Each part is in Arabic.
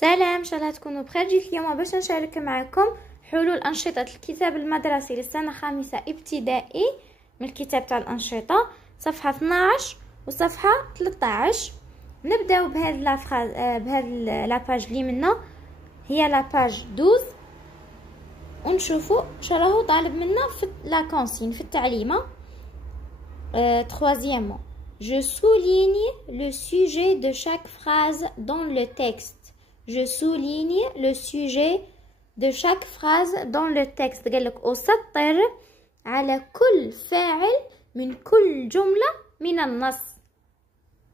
سلام، ان شاء الله تكونوا بخير. جيت اليوم باش نشارك معكم حلول انشطه الكتاب المدرسي للسنه الخامسه ابتدائي من الكتاب تاع الانشطه صفحه 12 وصفحه 13. نبداو بهذه لافراز بهذه لاباج اللي منا هي لاباج 12 ونشوفوا شراهو طالب منا في لا كونسين في التعليمه. Troisièmement, je souligne le sujet de chaque phrase dans le texte. Je souligne le sujet de chaque phrase dans le texte. قال لك أسطر على كل فاعل من كل جملة من النص.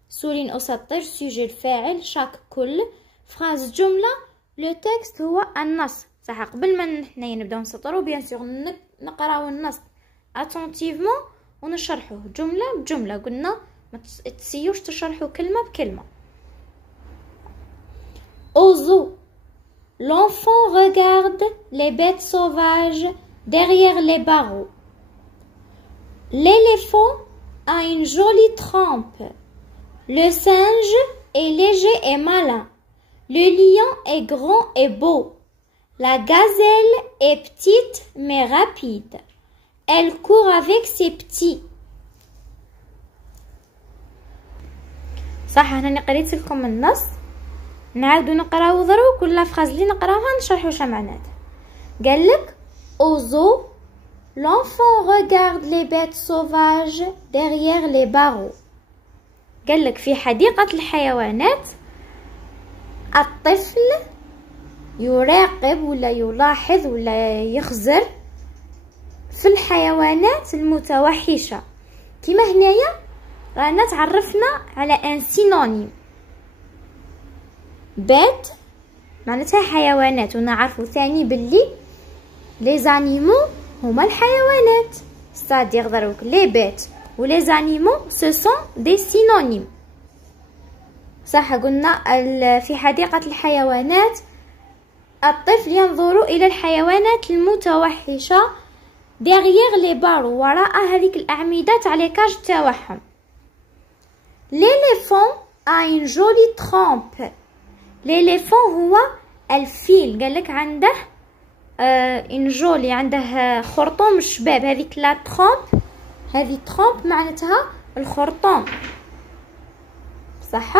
souligne أسطر sujet الفاعل chaque كل phrase جملة le texte هو النص. صح، قبل ما نحنا نبداو نسطرو بيان سور نقراو النص attentivement ونشرحوه جملة بجملة. قلنا ما تسيوش تشرحوا كلمة بكلمة. Au zoo, l'enfant regarde les bêtes sauvages derrière les barreaux. L'éléphant a une jolie trempe. Le singe est léger et malin. Le lion est grand et beau. La gazelle est petite mais rapide. Elle court avec ses petits. صح، هنا قريت لكم النص، نعاودو نقراو ضرو كل فراز اللي نقراوها نشرحو واش معناتها. قالك au zoo l'enfant regarde les bêtes sauvages derrière les barreaux. قالك في حديقة الحيوانات الطفل يراقب ولا يلاحظ ولا يخزر في الحيوانات المتوحشة. كما هنايا رانا تعرفنا على ان سينونيم. بيت معناتها حيوانات، ونعرفوا ثاني باللي لي زانيمو هما الحيوانات. ستادير دروك لي بيت ولي زانيمو سو سون دي سينونيم. صح، قلنا في حديقة الحيوانات الطفل ينظر إلى الحيوانات المتوحشة derrière les barreaux، وراء هذيك الأعمدة تاع لي كاج تاعهم. l'éléphant a une jolie trempe. l'éléphant هو الفيل. قالك عنده une jolie، عنده خرطوم الشباب. هذيك لا ترومب، هذه ترومب معناتها الخرطوم. صح.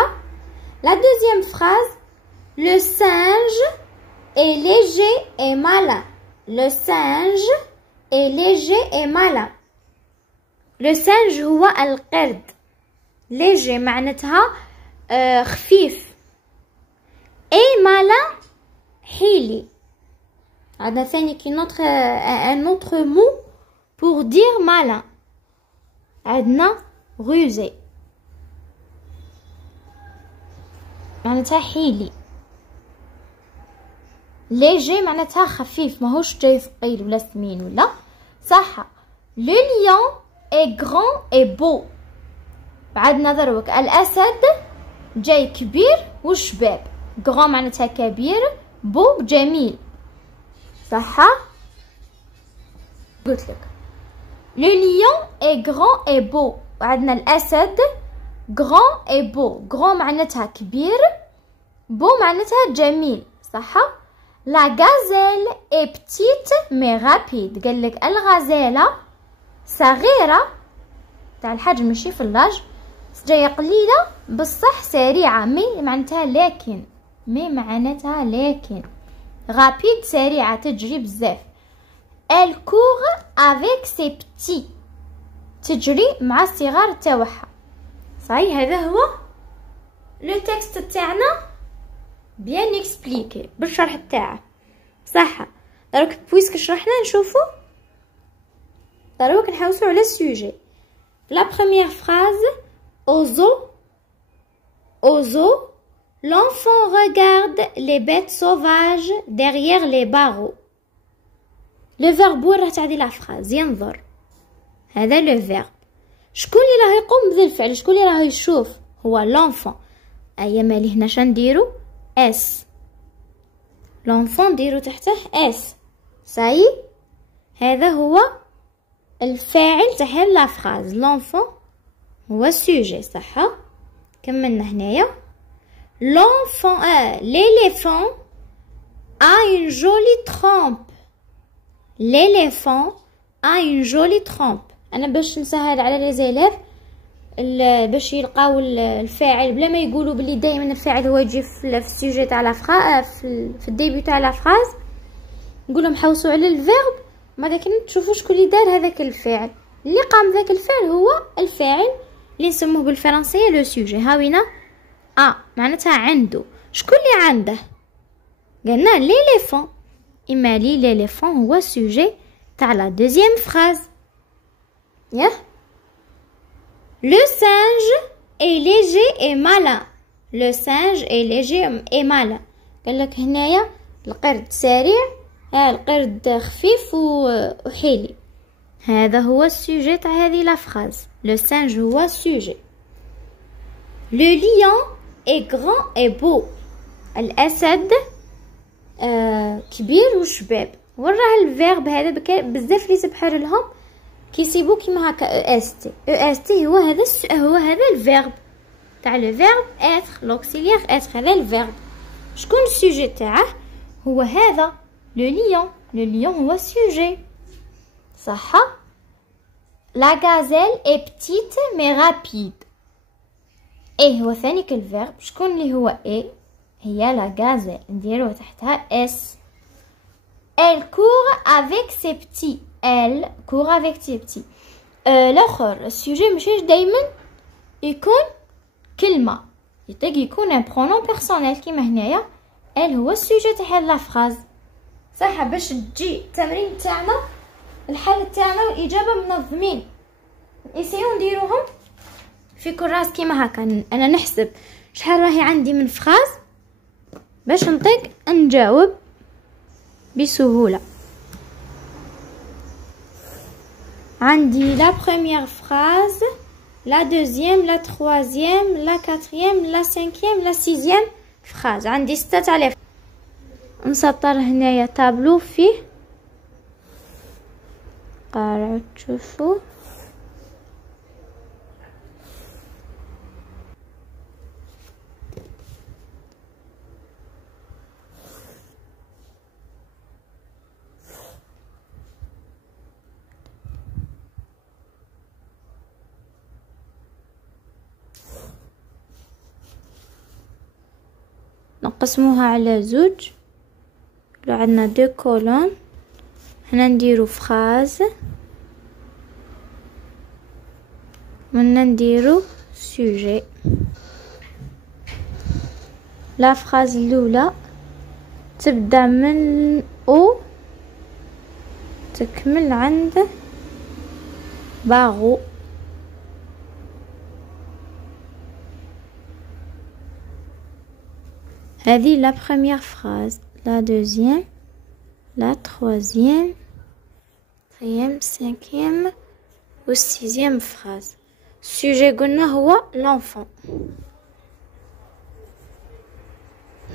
la deuxième phrase, le singe est léger et malin. le singe est léger et malin. le singe هو القرد. léger معناتها خفيف. et malin حيلي. عندنا ثاني كي un autre mot pour dire malin. عندنا rusé معناتها حيلي. léger معناتها خفيف، ماهوش جاي ثقيل ولا سمين ولا. صح. le lion est grand et beau. بعدنا دروك الاسد جاي كبير وشباب. grand معناتها كبير، beau جميل. صح. قلت لك le lion est grand et beau. بعدنا الاسد grand et beau. grand معناتها كبير، beau معناتها جميل. صح. la gazelle est petite mais rapide. قال لك الغزاله صغيره تاع الحجم ماشي في اللارج، جايه قليله بصح سريعه. مي معناتها لكن، مي معناتها لكن. rapide سريعه تجري بزاف. elle court avec ses petits. تجري مع الصغار تاعها. صحيح، هذا هو لو تكست تاعنا بيان اكسبليكي بالشرح تاعه. صح. دروك بويسك شرحنا نشوفوا دروك نحوسوا على السوجي. la première phrase, au zoo l'enfant regarde les bêtes sauvages derrière les barreaux. le verbe وين راه تعدي لا فراز ينظر، هذا لو فيرب. شكون اللي راه يقوم بذا الفعل؟ شكون اللي راه يشوف؟ هو لونفون. ايا مالي هنا شنديرو اس، لونفون ديرو تحته اس. صاي، هذا هو الفاعل تاع هاد لا فراز. لونفون هو السوجي. صح، كملنا هنايا. l'éléphant a une jolie trompe. L'éléphant a une jolie trompe. انا باش نسهل على لي زيليف باش يلقاو الفاعل بلا ما يقولوا بلي دائما الفاعل هو يجي في السوجي تاع لا في الديبي تاع لا فراز، نقول لهم حوسوا على الفيرب، ما لكن تشوفوا شكون اللي دار هذاك الفعل. اللي قام ذاك الفعل هو الفاعل اللي نسموه بالفرنسيه لو سوجي. هاوينا معناتها عنده. شكون اللي عنده؟ قلنا ليليفون. اما ليليفون هو سوجي تاع لا دوزيام فراز. ياه. Le singe est léger et malin. Le singe est léger et malin. قال لك هنايا القرد سريع، القرد خفيف وحيلي. هذا هو السوجي تاع هذه لا فراز. Le singe هو السوجي. Le lion est grand et beau. الأسد كبير وشباب. وراه الفيرب هذا بزاف لي سبحر لهم كيسيبو كيما هكا او هو هذا الفيرب تاع لو فيرب اتر لوكسيليير اتر. هذا الفيرب. شكون السوجي تاعه؟ هو هذا لو ليون هو السوجي. صح. لا غازيل اي بتيت مي رابيد. هو ثاني كالفيرب. شكون اللي هو هي لا غازيل، نديرو تحتها اس. Elle court avec ses petits. Elle court avec ses petits. الآخر السوجي ماشي دايما يكون كلمة، يكون ان برونون بيرسونيل كيما هنايا. elle هو السوجي تاع لا فراز. صح. باش تجي التمرين تاعنا الحل تاعنا والإجابة منظمين، نسيو نديروهم في كراس كيما هكا. انا نحسب شحال راهي عندي من فراز باش نطيق نجاوب بسهولة. عندي لا بروميير فراز، لا دوزيام، لا تروازيام، لا كاتريام، لا سانكيام، لا سيزيام فراز. عندي 6000. نسطر هنايا تابلو فيه قارعوا تشوفوا. نقسموها على زوج. لو عندنا دو كولون هنا نديرو فراز، وهنا نديرو سوجي. لا فراز الاولى تبدا من او تكمل عند باغو. هذه لا بروميير فراز. لا دوزيام، لا تروازيام، كاتريام، سانكيام والسيزيام فراز. السوجي قلنا هو لونفون.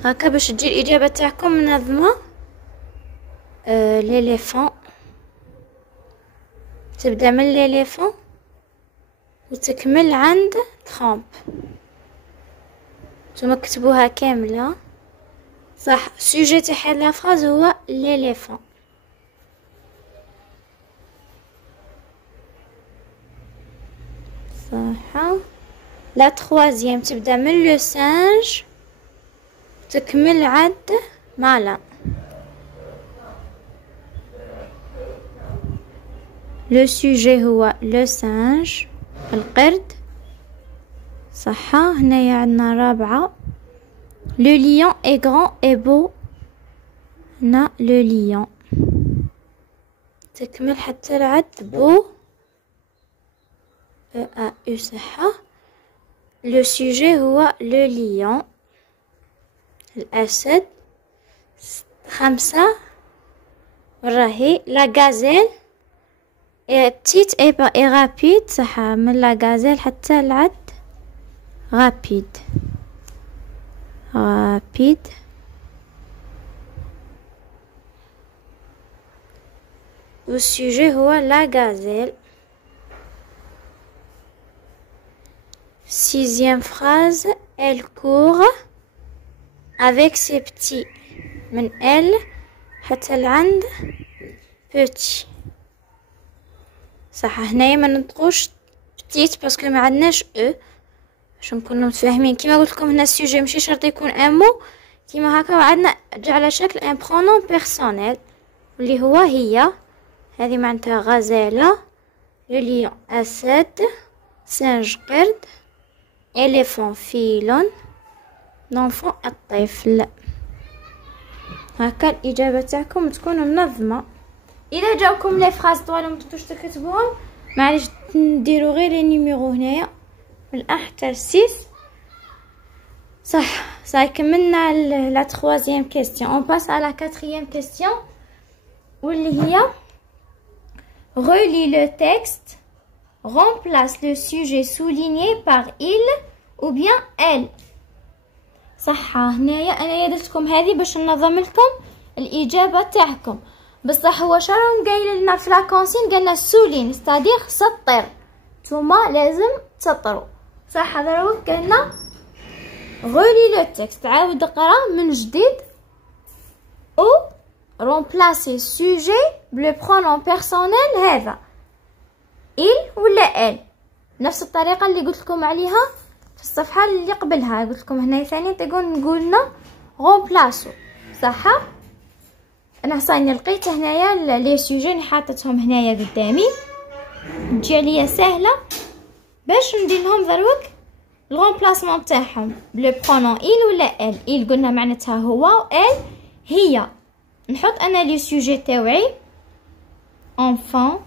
هكا باش تجي الإجابة تاعكم منظمة. ليليفون تبدا من ليليفون وتكمل عند ترامب. نتوما كتبوها كاملة صح. السوجي تاع لا فراز هو ليليفون. صح. لا تروازيام تبدا من لو سانج تكمل عند مالا. لو سوجي هو لو سانج القرد. صح. هنايا عندنا رابعة لو ليون اي غران اي بو. هنا لو ليون تكمل حتى لعد بو او صح. لو سوجي هو لو ليون الأسد. 5 راهي لا غازيل بتيت اي رابيد. صح. من لا غازيل حتى لعد رابيد. والسوجي هو لا غازيل. 6e phrase elle court avec ses petits من ال حتى لعند petit. صح هنايا ما نطقوش بتيت باسكو ما عندناش او باش نكونوا متفاهمين. كيما قلت لكم هنا السوجي ماشي شرط يكون ان مو كيما هكا، وعندنا على شكل ان برونون بيرسونيل اللي هو هي. هذه معناتها غزاله، لو ليون اسد، سانج قرد، اليفون فيل، لونفون الطفل. هكا الاجابه تاعكم تكون منظمه. اذا جاوكم لي فراز طوال ما تنسوش تكتبوهم، معليش نديرو غير لي نيميرو هنايا من الان حتى ل6. صح صاي كملنا لا تخوازيام كيستيون. اون باس على كاتريام كيستيون واللي هي relis le texte, remplace le sujet souligné par il ou bien elle. صح هنايا انا درتلكم هذه باش ننظم لكم الاجابه تاعكم، بصح هو شراهم قايل لنا في لاكونسين قالنا سولين ستادير سطر، نتوما لازم تسطروا. صح دروك قالنا غولي لو تكست، عاود اقرا من جديد او remplacer sujet بلو برونون بيرسونيل هذا il ولا elle، نفس الطريقه اللي قلت لكم عليها في الصفحه اللي قبلها. قلت لكم هنا ثاني نقولنا remplacer. صح انا صايني لقيت هنايا لي سوجي حاطتهم هنايا قدامي، تجي عليا سهله باش ندير لهم دروك الغومبلاسمون تاعهم بلو برونون il ولا elle. il قلنا معناتها هو، elle هي. نحط انا لي سوجي تاوعي enfant،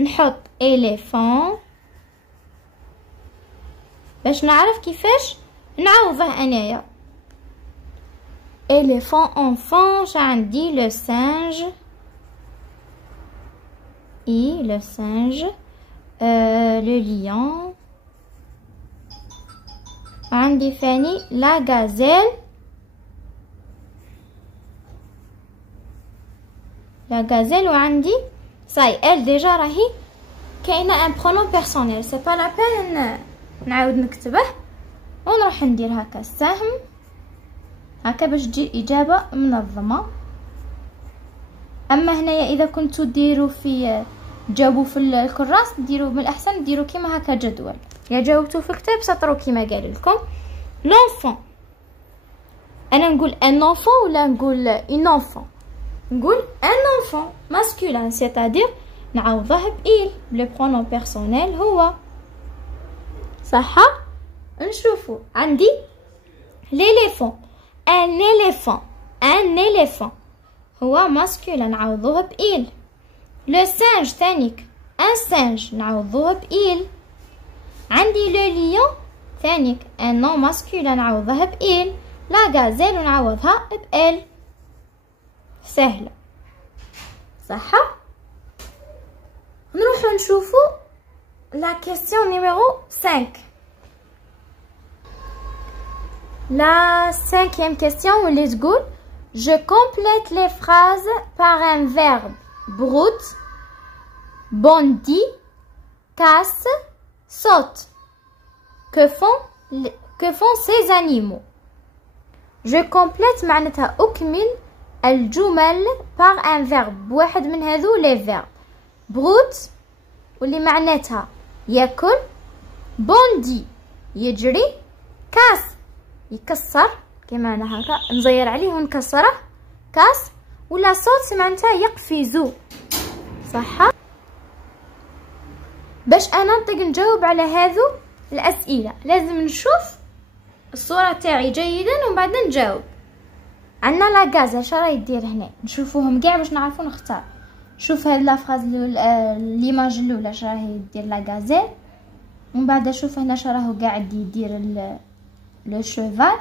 نحط éléphant باش نعرف كيفاش نعوضه انايا. éléphant enfant شا عندي لو singe اي لو singe لو lion، عندي ثاني لا غازيل، لا غازيل، وعندي صاي ال ديجا راهي كاينه ان برونون بيرسونيل، سي با لا بين نعاود نكتبه ونروح ندير هكا السهم هكا باش تجي الاجابه منظمه. اما هنايا اذا كنتو ديروا في تجاوبوا في الكراس ديروا من الاحسن ديروا كيما هكا جدول، يا جاوبتوا في الكتاب سطروا كيما قال لكم. لونفون انا نقول ان انفون ولا نقول ان انفون؟ نقول ان انفون ماسكولين، سيتادير نعوضه بإيل بلو برونون بيرسونيل هو. صح نشوفوا عندي ليليفون، ان éléphant، ان éléphant هو ماسكولين نعوضوه بإيل. لو سانج ثانيك ان سانج نعوضوه بإيل. عندي لو ليون ثانيك ان نون ماسكولين نعوضها بإيل. لا غازيل نعوضها بإل. سهله صح. نروحو نشوفو لا كيسيون نيميرو 5. لا 5e question واللي تقول je complète les phrases par un verbe broute, bondit, casse, saute. Que font ces animaux? je complète معناتها أكمل الجمل par un verbe بواحد من هذو لي فيرب. بروت واللي معناتها ياكل، بوندي يجري، كاس يكسر كما انا هكا نزير عليه ونكسره كاس، ولا صوت معناتها يقفزو. صح باش انا نطيق نجاوب على هذو الاسئله لازم نشوف الصوره تاعي جيدا ومن بعد نجاوب. عندنا لا غازا اش راهي دير هنا، نشوفوهم كاع باش نعرفو نختار. شوف هاد لا فراز ليماج الاولى اش راهي دير لا غازيل، ومن بعد شوف هنا اش راهو قاعد يدير لو شوفال.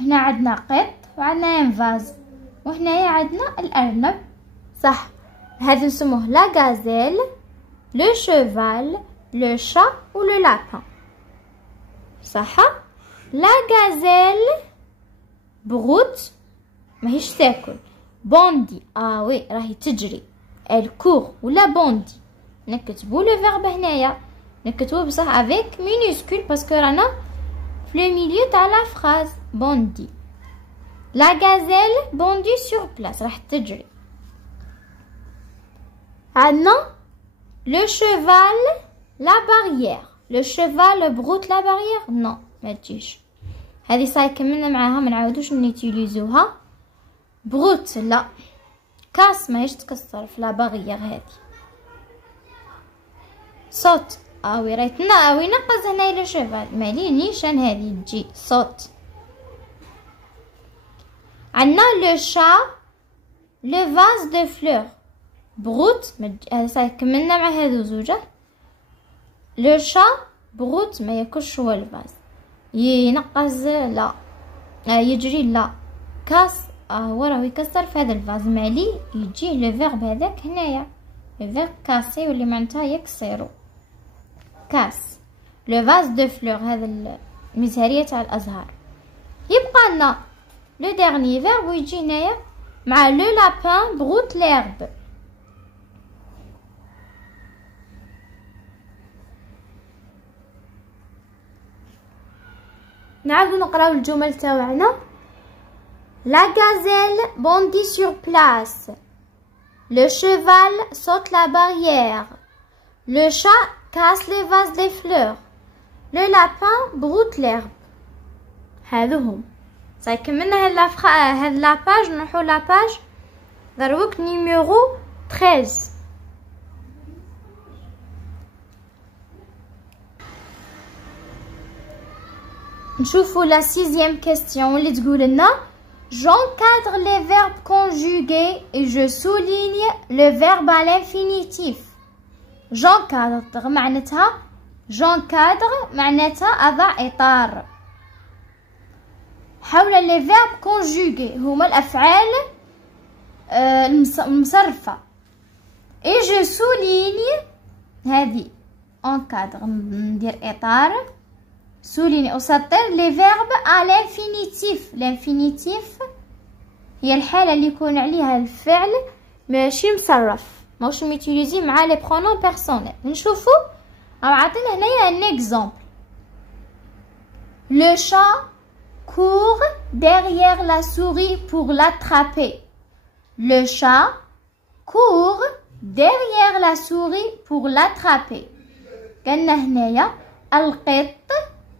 هنا عندنا قط وعندنا ان فاز، وهنايا عندنا الارنب. صح هذا نسموه لا غازيل، لو شوفال، لو شا و لو لابان. صح لا غازيل بغوت ماهيش تاكل، بوندي وي راهي تجري، الكور ولا بوندي نكتبوا لو فيرب هنايا نكتبوه بصح افيك مينيسكول باسكو رانا في لو ميليو تاع لا فراز بوندي. لا غازيل بوندي سور بلاس راح تجري. عندنا لو شيفال لا باريير. لو شيفال بروت لا باريير نو ما تجيش، هذه صاي كملنا معاها ما نعاودوش نيتيليزوها. بروت لا، كاس ماهيش تكسر في لا باريير هذه. صوت اوي رايتنا اوي نقص هنايا لو شيفال مالينيش انا هذه تجي صوت. عندنا لو شا لو فاز دو فلور بروت هذا صاي كملنا مع هذو زوجه. لو شا بروت ما ياكلش هو الفاز، ينقص لا، يجري لا، كاس هو راهو يكسر في هذا الفاز مالي يجيه لو فيرب هذاك هنايا لو فيرب كاسي واللي معناتها يكسرو كاس. لو فاز دو فلور هذا المزهريه تاع الازهار. يبقى لنا لو ديرني فيرب ويجي هنايا مع لو لابان بروت ليرب. نعاودو نقراو الجمل تاوعنا. La gazelle bondit sur place. Le cheval saute la barrière. Le chat casse les vases des fleurs. Le lapin broute l'herbe. هذو هم صاي كملنا هاد لاباج. نروحو لاباج دروك نيميرو 13. نشوفو لا 6e كيستيون اللي تقول لنا j'encadre les verbes conjugués et je souligne le verbe à l'infinitif. j'encadre معناتها j'encadre معناتها أضع إطار. حول les verbes conjugués هما الأفعال المصرفة. et je souligne هذه encadre ندير إطار souligne أسطر les verbes à l'infinitif. l'infinitif هي الحالة اللي يكون عليها الفعل ماشي مصرف ماهوش ميتيليزي مع لي برونون بيرسونيل. نشوفو راهو عاطينا هنايا ان اكزومبل. le chat court derrière la souris pour l'attraper. le chat court derrière la souris pour l'attraper. قالنا هنايا القط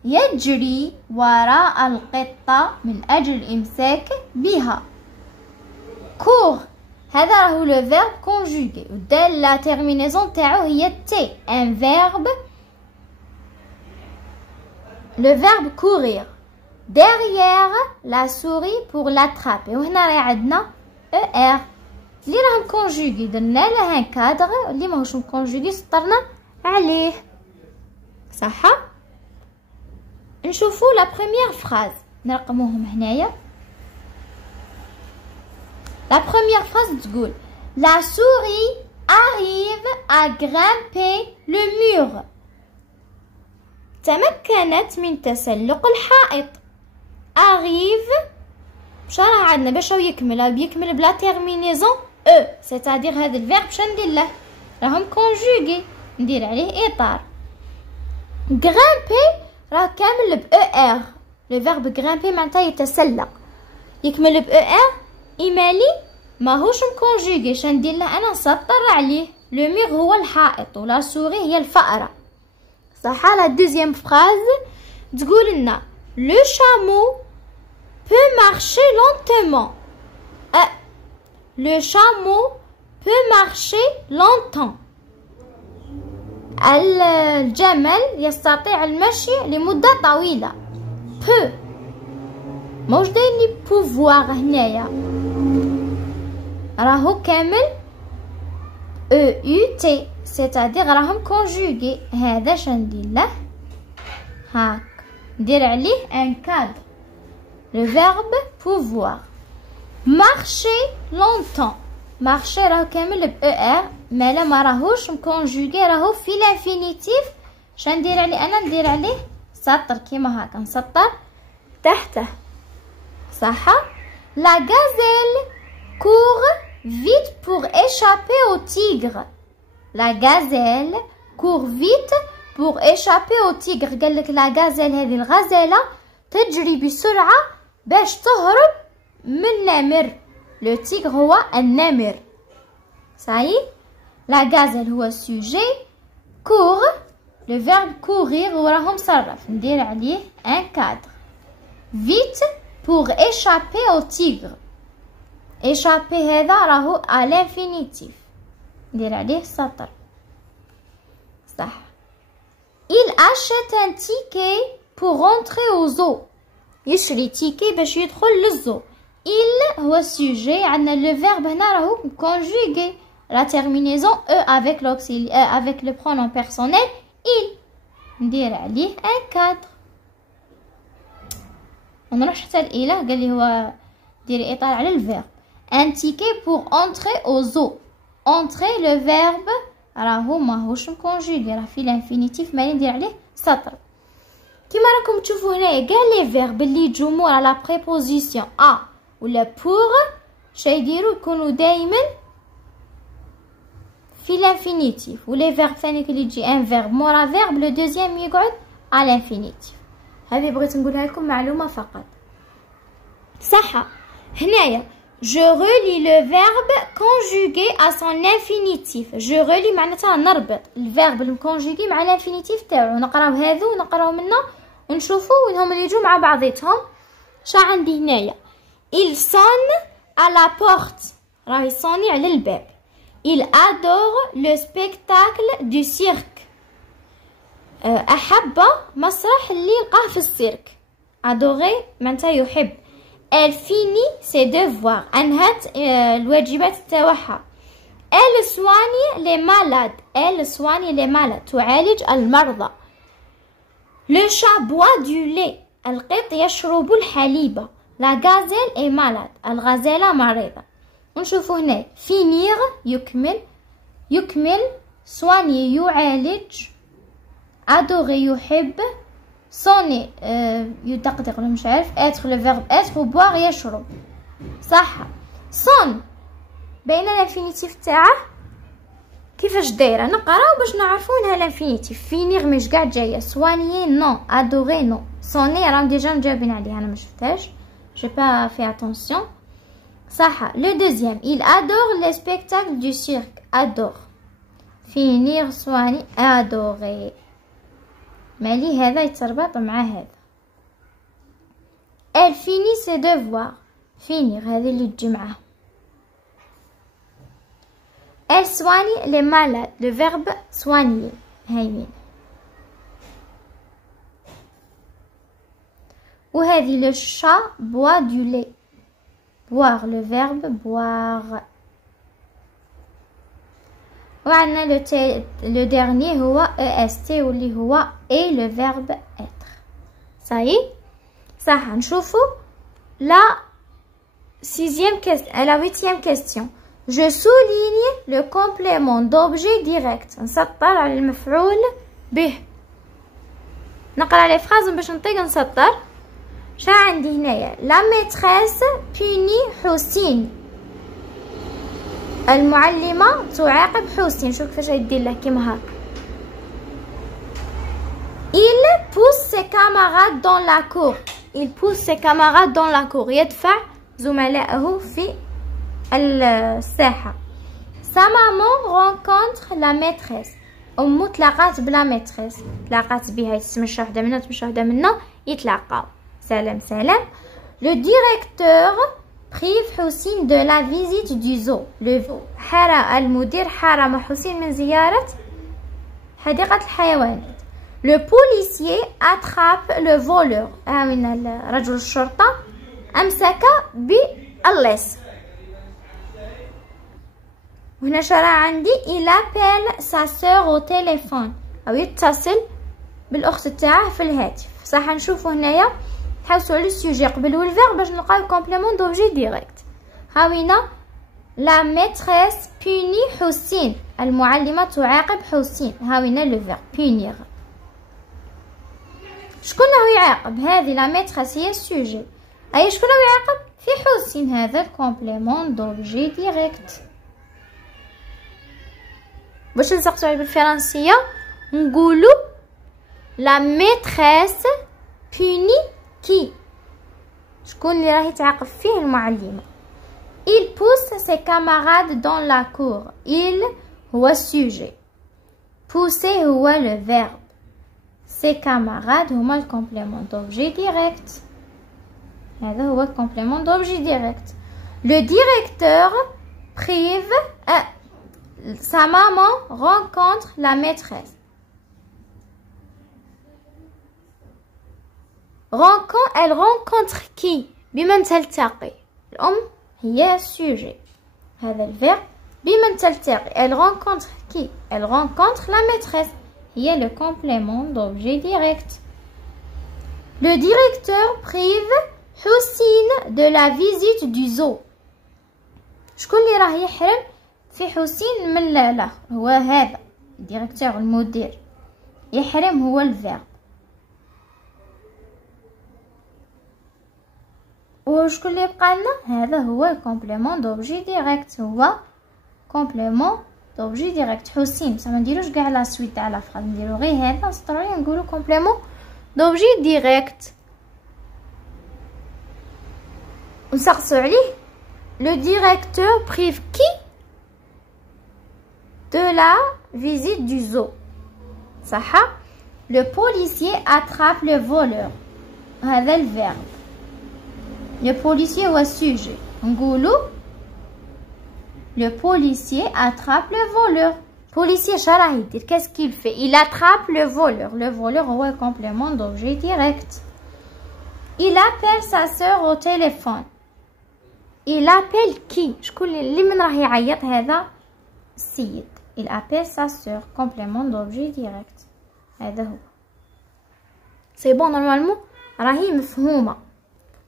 يجري وراء القطة من أجل الإمساك بها. كور هذا راهو لو فيرب كونجوغي ودال لا تيرمينيزون تاعو هي تي ان فيرب لو فيرب كورير derrière la souris pour l'attraper. وهنا راهي عندنا او ار اللي راهم كونجوغي درنا له ان كادر اللي ماهوش كونجوغي سطرنا عليه صح. نشوفو لا بروميير فراز نرقموهم هنايا. لا بروميير فراز تقول la souris arrive à grimper le mur. تمكنت من تسلق الحائط. arrive باش راه عندنا باش هو يكمل بلا تيرمينيزون او سيتادير هذا الفيرب باش ندير له راهم كونجوغي ندير عليه اطار. grimper راه كامل ب او ار لو فيرب غرامبي معناتها يتسلق يكمل ب او ار ايمالي ماهوش مكونجوغي شا ندير له انا نسطر عليه. لو ميغ هو الحائط ولا سوري هي الفأرة صح. لا دوزيام فراز تقول لنا لو شامو peut marcher lentement. le chameau peut marcher longtemps. الجمل يستطيع المشي لمدة طويلة. peut موش دايرني بوفوار هنايا راهو كامل او يو تي سيتادير راهم كونجوغي. هذا شندير له هاك ندير عليه ان كادر لو فيرب بوفوار. marcher longtemps مارشي راهو كامل ب او ار مالا ما راهوش مكونجوغي راهو في لانفينيتيف. شندير عليه انا ندير عليه سطر كيما هكا نسطر تحته صح. la gazelle court vite pour échapper au tigre. la gazelle court vite pour échapper au tigre. قالك لا غازيل هذه الغزاله تجري بسرعة باش تهرب من النمر. لو تيغر هو النمر. صاي. لا غازيل هو السوجي. كور لو فيرب كورير وراهم صرف ندير عليه ان كادر. فيت pour échapper au tigre. échapper هذا راهو à l'infinitif ندير عليه سطر. صح. il achète un ticket pour rentrer au zoo. يشري تيكي باش يدخل للزو. il هو السوجي. عندنا لو فيرب هنا راهو conjugué la terminaison e avec le pronom personnel il. ندير عليه ان كادر. ونروح حتى الإله قال لي هو ديري إطار على الفيرب. ان تيكي بور انتري او زو. انتري لو فيرب راهو ماهوش مكونجيغي راه في لانفينيتيف مالي ندير عليه سطر. كيما راكم تشوفوا هنايا كاع لي فيرب اللي يجوا مورا لا بريبوزيسيون ا ولا بور شا يديروا يكونوا دائما في لانفينيتيف. ولي فيرب ثاني اللي يجي ان فيرب مورا فيرب لو دوزيام يقعد على لانفينيتيف. هذه بغيت نقولها لكم معلومه فقط. صح. هنايا je relie le verbe conjugué à son infinitif. je relie معناتها نربط الفيرب المكونجيغي مع الانفينيتيف تاعو. نقراو هذو ونقراو منا ونشوفوا وينهم اللي يجوا مع بعضيتهم. شا عندي هنايا il sonne à la porte راه يصوني على الباب. il adore le spectacle du cirque. أحب مسرح اللي لقاه في السيرك. adorer معناتها يحب. elle finit ses devoirs أنهت الواجبات تاعها. elle soigne les malades. elle soigne les malades تعالج المرضى. le chat boit du lait القط يشرب الحليب. la gazelle est malade الغزالة مريضة. ونشوفوا هنا finir يكمل soigner يعالج adorer يحب sonner يدقدق ولا مش عارف être le verbe être و boire يشرب. صح. son بين الانفينيتيف تاعه كيفاش دايره نقراو باش نعرفوا انها الانفينيتيف. فينيغ مش قاع جايه. soigner نو. adorer نو. sonner راهم ديجا مجاوبين عليها انا ما شفتهاش. j'ai pas fait attention. صح. le deuxième il adore les spectacles du cirque. adore. finir soigner adorer. مالي هذا يتربط مع هذا. elle finit ses devoirs. finir هذه اللي تجي معاه. elle soigne les malades. le verbe soigner هايمين. وهذه le chat boit du lait. boire le verbe boire. وعندنا le dernier هو est واللي هو et le verbe être. صحيح. صح. نشوفوا la 8e question. je souligne le complément d'objet direct. نسطر على المفعول به. نقرا لي فراز باش نطيق نسطر. شا عندي هنايا la maîtresse punit حسين. المعلمة تعاقب حسين. شوف كيفاش يدير له كيما هاك. il pousse ses camarades dans la cour. il pousse ses camarades dans la cour يدفع زملائه في الساحة. sa maman rencontre la maîtresse. أمو تلاقات بلا ميتريس. تلاقات بها يتمشى وحدة منا تمشى وحدة منا يتلاقاو. سلام سلام. le directeur prive حسين de la visite du zoo. المدير حرم حسين من زيارة حديقة الحيوانات. le policier attrape le voleur. من رجل الشرطة أمسك باللص. وهنا شرع عندي il appelle sa sœur au téléphone. أو يتصل بالأخت تاعه في الهاتف. صح. نشوفوا هنايا حاولوا على السوجي قبل والفيرب باش نلقاو كومبليمون دوبجي ديريكت. هاوينا لا ميتريس بوني حسين. المعلمة تعاقب حسين. هاوينا لو فيرب بونيغ. شكون هو يعاقب؟ هذه لا ميتريس هي السوجي. اي شكون هو يعاقب؟ في حسين. هذا الكومبليمون دوبجي ديريكت. باش نسقسو عليه بالفرنسيه نقولو لا ميتريس بوني كي شكون اللي راهي تعاقب فيه المعلمة. il pousse ses camarades dans la cour. il هو السوجي، pousser هو le verbe، ses camarades هما الكومبليمون دوبجي ديريكت. هذا هو الكومبليمون دوبجي ديريكت. le directeur prive sa maman rencontre la maîtresse. elle rencontre qui؟ بمن تلتقي. الأم هي السوجي، هذا الفيرب بمن تلتقي. elle rencontre qui؟ elle rencontre la maîtresse، هي le complément d'objet direct. le directeur prive حسين de la visite du zoo. شكون اللي راه يحرم في حسين من لا هو هذا الديريكتور المدير. يحرم هو الفيرب. وشكون اللي يبقى لنا؟ هذا هو الكومبليمون دوبجي ديريكت، هو كومبليمون دوبجي ديريكت. حسين بصح ما نديروش كاع لا سويت تاع لا فراز، نديرو غير هذا سطرين نقولو كومبليمون دوبجي ديريكت. ونسقسو عليه le directeur prive qui de la visite du zoo. صح. le policier attrape le voleur، هذا الفيرب. le policier هو السوجي، نقولو le policier attrape le voleur. policier شا راه يدير؟ qu'est-ce qu'il fait؟ il attrape le voleur. le voleur هو الكومبليمون دوبجي ديريكت. il appelle sa sœur au téléphone. il appelle qui؟ شكون اللي من راه يعيط؟ هذا السيد. il appelle sa sœur complément d'objet direct. هذا هو. سي بون نورمالمون راهي مفهومه.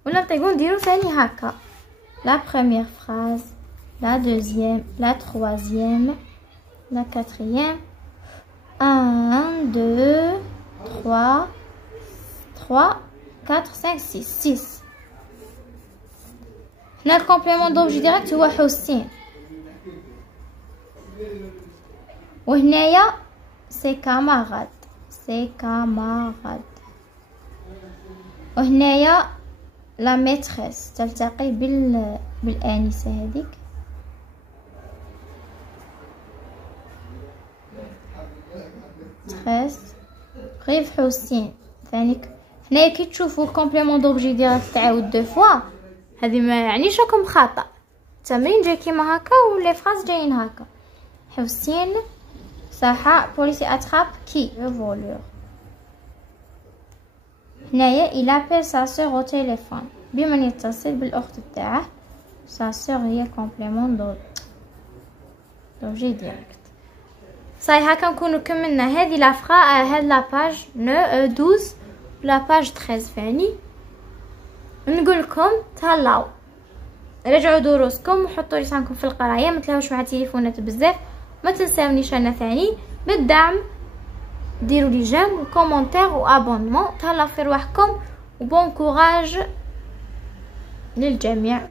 ولا نطيقو نديرو ثاني هكا la première phrase، la deuxième، la troisième، la quatrième. 1 2 3 4 5 6. هنا الكومبليمون دوبجي ديريكت هو حسين، وهنايا سي كاماراد، وهنايا لا ميتريس تلتقي بالآنسة هذيك. تريس غيف حسين ثاني. هنايا كي تشوفوا الكومبليمون دوبجي ديريكت تعاود دو فوا، هذه ما يعنيش راكم خطأ. التمرين جاي كيما هكا ولي فراز جايين هكا. حسين صح. بوليسي اتراب كي لو فولور. هنايا il appelle sa sœur au téléphone، بمن يتصل بالأخت تاعه. sa sœur هي كومبليمون دوبجي ديريكت. صاي هكا نكونو كملنا هذه لافرا. هاد لاباج 12 لاباج 13 ثاني. نقول لكم تهلاو، رجعوا دروسكم وحطوا لسانكم في القرايه، ما تلهوش مع التليفونات بزاف. ما تنساونيش انا ثاني بالدعم، ديروا لي جيم وكومونتير وابونمون. تهلاو في رواحكم وبون كوراج للجميع.